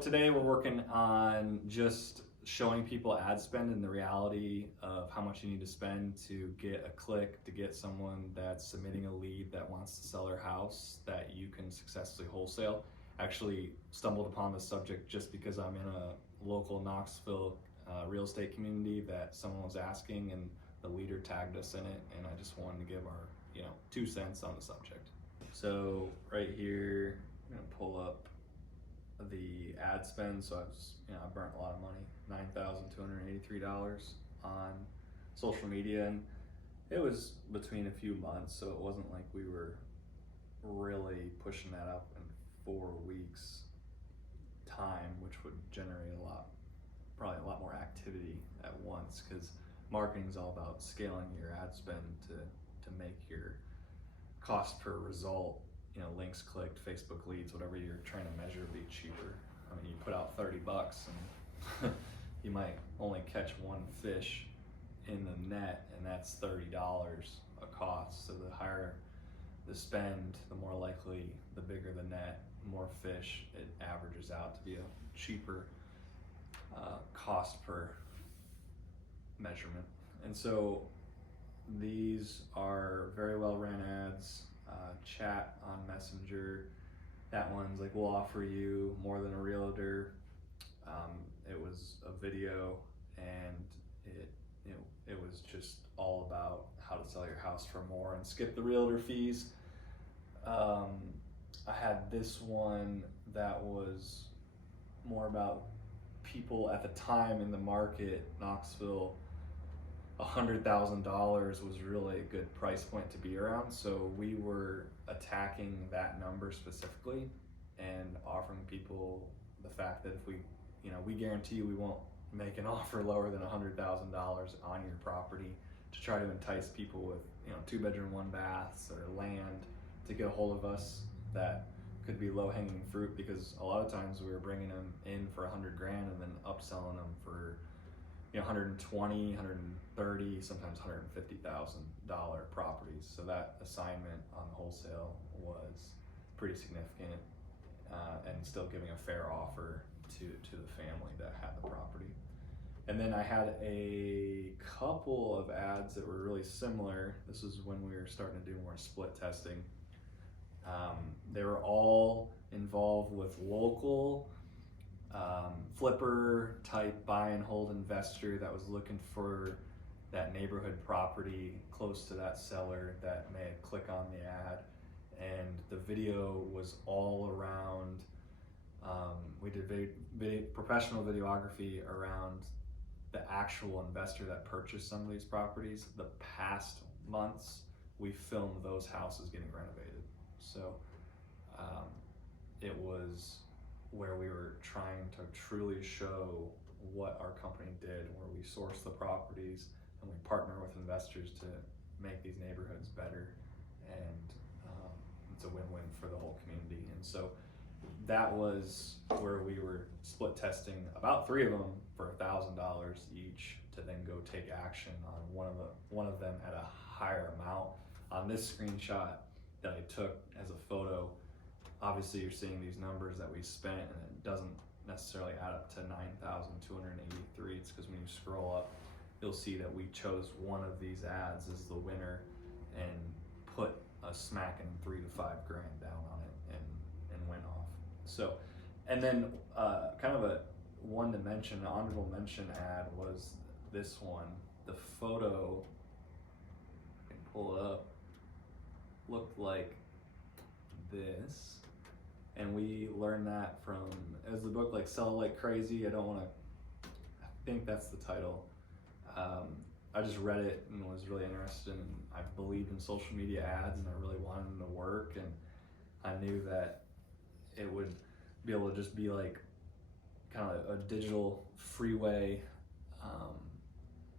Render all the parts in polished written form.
Today we're working on just showing people ad spend and the reality of how much you need to spend to get a click, to get someone that's submitting a lead that wants to sell their house that you can successfully wholesale. Actually stumbled upon this subject just because I'm in a local Knoxville real estate community that someone was asking, and the leader tagged us in it, and I just wanted to give our 2 cents on the subject. So right here, I'm gonna pull up the ad spend. So I burnt a lot of money, $9,283 on social media, and it was between a few months, so it wasn't like we were really pushing that up in 4 weeks time, which would generate probably a lot more activity at once, because marketing is all about scaling your ad spend to make your cost per result, links clicked, Facebook leads, whatever you're trying to measure, be cheaper. I mean, you put out $30 and you might only catch one fish in the net, and that's $30 a cost. So the higher the spend, the more likely, the bigger the net, more fish, it averages out to be a cheaper cost per measurement. And so these are very well ran ads. Chat on Messenger, that one's like, we'll offer you more than a realtor. It was a video, and it was just all about how to sell your house for more and skip the realtor fees. I had this one that was more about people at the time in the market. Knoxville, $100,000 was really a good price point to be around, so we were attacking that number specifically and offering people the fact that if we guarantee we won't make an offer lower than $100,000 on your property, to try to entice people with 2-bedroom 1-baths or land to get a hold of us. That could be low-hanging fruit, because a lot of times we were bringing them in for $100,000 and then upselling them for $120,000, $130,000, sometimes $150,000 properties. So that assignment on the wholesale was pretty significant, and still giving a fair offer to the family that had the property. And then I had a couple of ads that were really similar. This is when we were starting to do more split testing. They were all involved with local flipper type buy and hold investor that was looking for that neighborhood property close to that seller that may click on the ad. And the video was all around, we did professional videography around the actual investor that purchased some of these properties. The past months, we filmed those houses getting renovated. So it was where we were trying to truly show what our company did, where we source the properties and we partner with investors to make these neighborhoods better, and it's a win-win for the whole community. And so that was where we were split testing about 3 of them for $1,000 each, to then go take action on one of them at a higher amount. On this screenshot that I took as a photo, obviously you're seeing these numbers that we spent, and it doesn't necessarily add up to $9,283. It's because when you scroll up, you'll see that we chose one of these ads as the winner and put a smacking $3,000 to $5,000 down on it and went off. So, and then kind of a honorable mention ad was this one. The photo, I can pull it up, looked like this. And we learned that from, as the book like Sell Like Crazy. I think that's the title. I just read it and was really interested, and I believed in social media ads, and I really wanted them to work, and I knew that it would be able to just be like kind of a digital freeway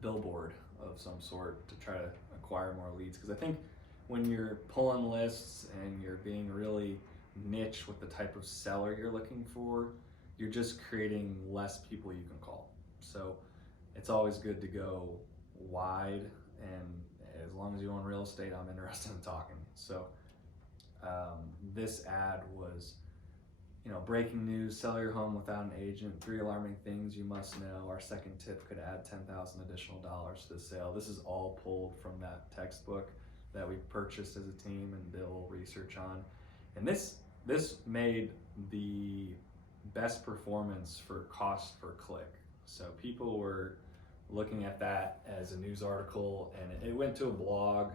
billboard of some sort to try to acquire more leads. Because I think when you're pulling lists and you're being really niche with the type of seller you're looking for, you're just creating less people you can call. So it's always good to go wide, and as long as you own real estate, I'm interested in talking. So this ad was breaking news, sell your home without an agent, 3 alarming things you must know. Our second tip could add 10,000 additional dollars to the sale. This is all pulled from that textbook that we purchased as a team and did a little research on. And this made the best performance for cost per click. So people were looking at that as a news article, and it went to a blog,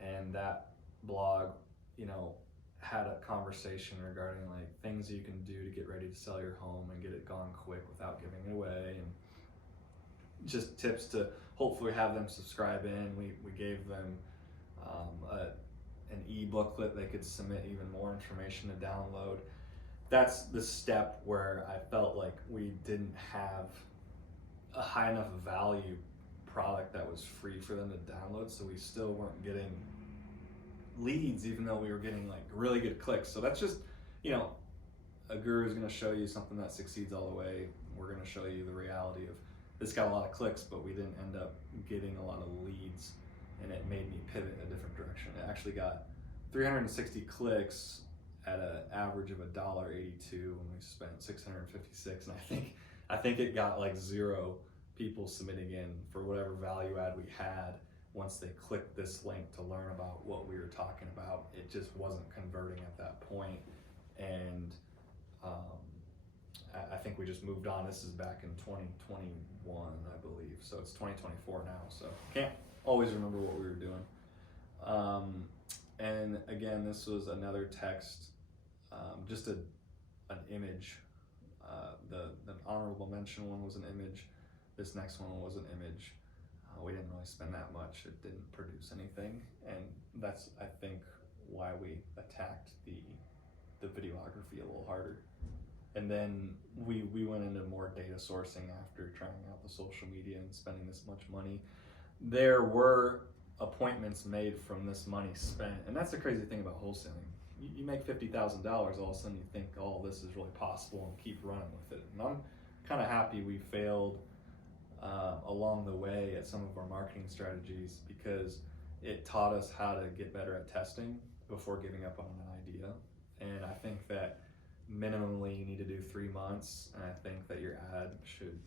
and that blog, had a conversation regarding like things you can do to get ready to sell your home and get it gone quick without giving it away, and just tips to hopefully have them subscribe in. We gave them an e-booklet they could submit even more information to download. That's the step where I felt like we didn't have a high enough value product that was free for them to download, so we still weren't getting leads, even though we were getting like really good clicks. So that's just, a guru is going to show you something that succeeds all the way. We're going to show you the reality of this got a lot of clicks, but we didn't end up getting a lot of leads, and it made me pivot in a different direction. It actually got 360 clicks at an average of $1.82, and we spent 656, and I think it got like 0 people submitting in for whatever value add we had. Once they clicked this link to learn about what we were talking about, it just wasn't converting at that point. And I think we just moved on. This is back in 2021, I believe. So it's 2024 now. So can't always remember what we were doing. And again, this was another text, just an image. The honorable mention one was an image. This next one was an image. We didn't really spend that much. It didn't produce anything, and that's, I think, why we attacked the videography a little harder. And then we went into more data sourcing after trying out the social media and spending this much money. There were appointments made from this money spent, and that's the crazy thing about wholesaling. You make $50,000, all of a sudden you think, oh, this is really possible, and keep running with it. And I'm kind of happy we failed along the way at some of our marketing strategies, because it taught us how to get better at testing before giving up on an idea. And I think that minimally you need to do 3 months, and I think that your ad should,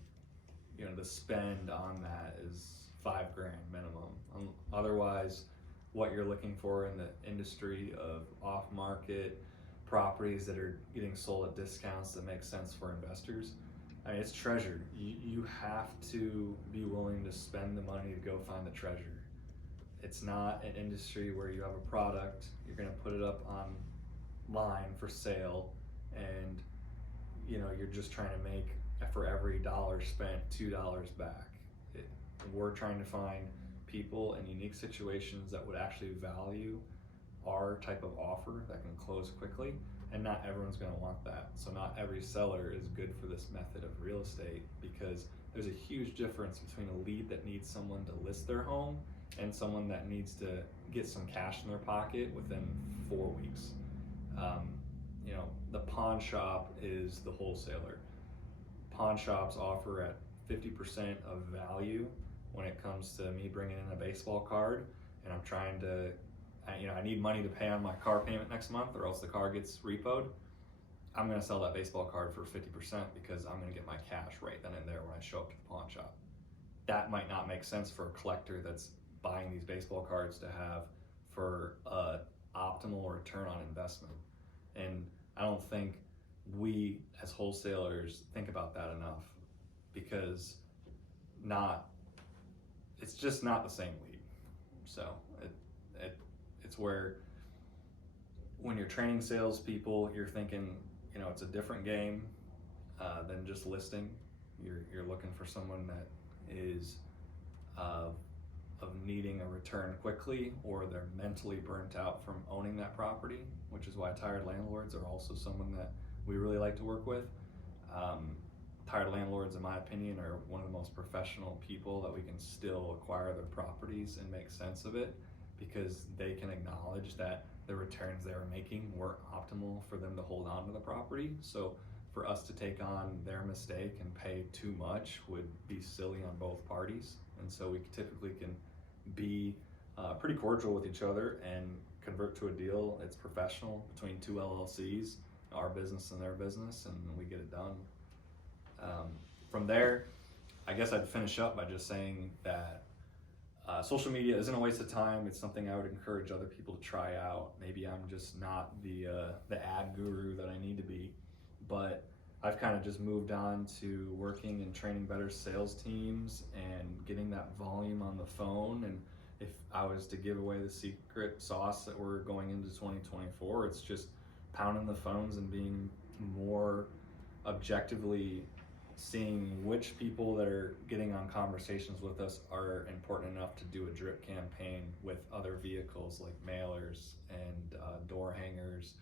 the spend on that is $5,000 minimum. Otherwise, what you're looking for in the industry of off-market properties that are getting sold at discounts that make sense for investors, I mean, it's treasure. You have to be willing to spend the money to go find the treasure. It's not an industry where you have a product, you're going to put it up online for sale, and you're just trying to make, for every dollar spent, $2 back. We're trying to find people in unique situations that would actually value our type of offer that can close quickly, and not everyone's going to want that. So not every seller is good for this method of real estate, because there's a huge difference between a lead that needs someone to list their home and someone that needs to get some cash in their pocket within 4 weeks. The pawn shop is the wholesaler. Pawn shops offer at 50% of value when it comes to me bringing in a baseball card, and I'm trying to, I need money to pay on my car payment next month, or else the car gets repoed. I'm going to sell that baseball card for 50% because I'm going to get my cash right then and there when I show up to the pawn shop. That might not make sense for a collector that's buying these baseball cards to have for an optimal return on investment. And I don't think we as wholesalers think about that enough, because it's just not the same lead. So it's where when you're training salespeople, you're thinking, it's a different game than just listing. You're looking for someone that is of needing a return quickly, or they're mentally burnt out from owning that property, which is why tired landlords are also someone that we really like to work with. Tired landlords, in my opinion, are one of the most professional people that we can still acquire their properties and make sense of it, because they can acknowledge that the returns they were making weren't optimal for them to hold on to the property. So for us to take on their mistake and pay too much would be silly on both parties. And so we typically can be pretty cordial with each other and convert to a deal that's professional between 2 LLCs, our business and their business, and we get it done. From there, I guess I'd finish up by just saying that social media isn't a waste of time. It's something I would encourage other people to try out. Maybe I'm just not the ad guru that I need to be, but I've kind of just moved on to working and training better sales teams and getting that volume on the phone. And if I was to give away the secret sauce that we're going into 2024, it's just pounding the phones and being more objectively seeing which people that are getting on conversations with us are important enough to do a drip campaign with other vehicles like mailers and door hangers.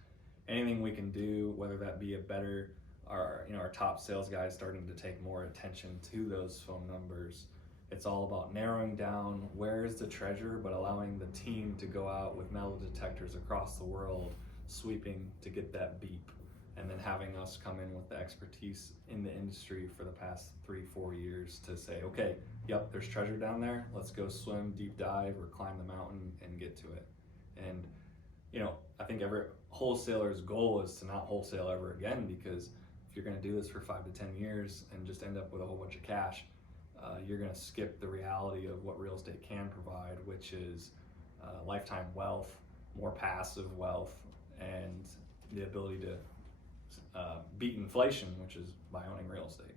Anything we can do, whether that be a better, our top sales guys starting to take more attention to those phone numbers. It's all about narrowing down where is the treasure, but allowing the team to go out with metal detectors across the world, sweeping to get that beep, and then having us come in with the expertise in the industry for the past 3-4 years to say, okay, yep, there's treasure down there. Let's go swim, deep dive, or climb the mountain and get to it. And I think every wholesaler's goal is to not wholesale ever again, because if you're going to do this for 5 to 10 years and just end up with a whole bunch of cash, you're going to skip the reality of what real estate can provide, which is lifetime wealth, more passive wealth, and the ability to beat inflation, which is by owning real estate.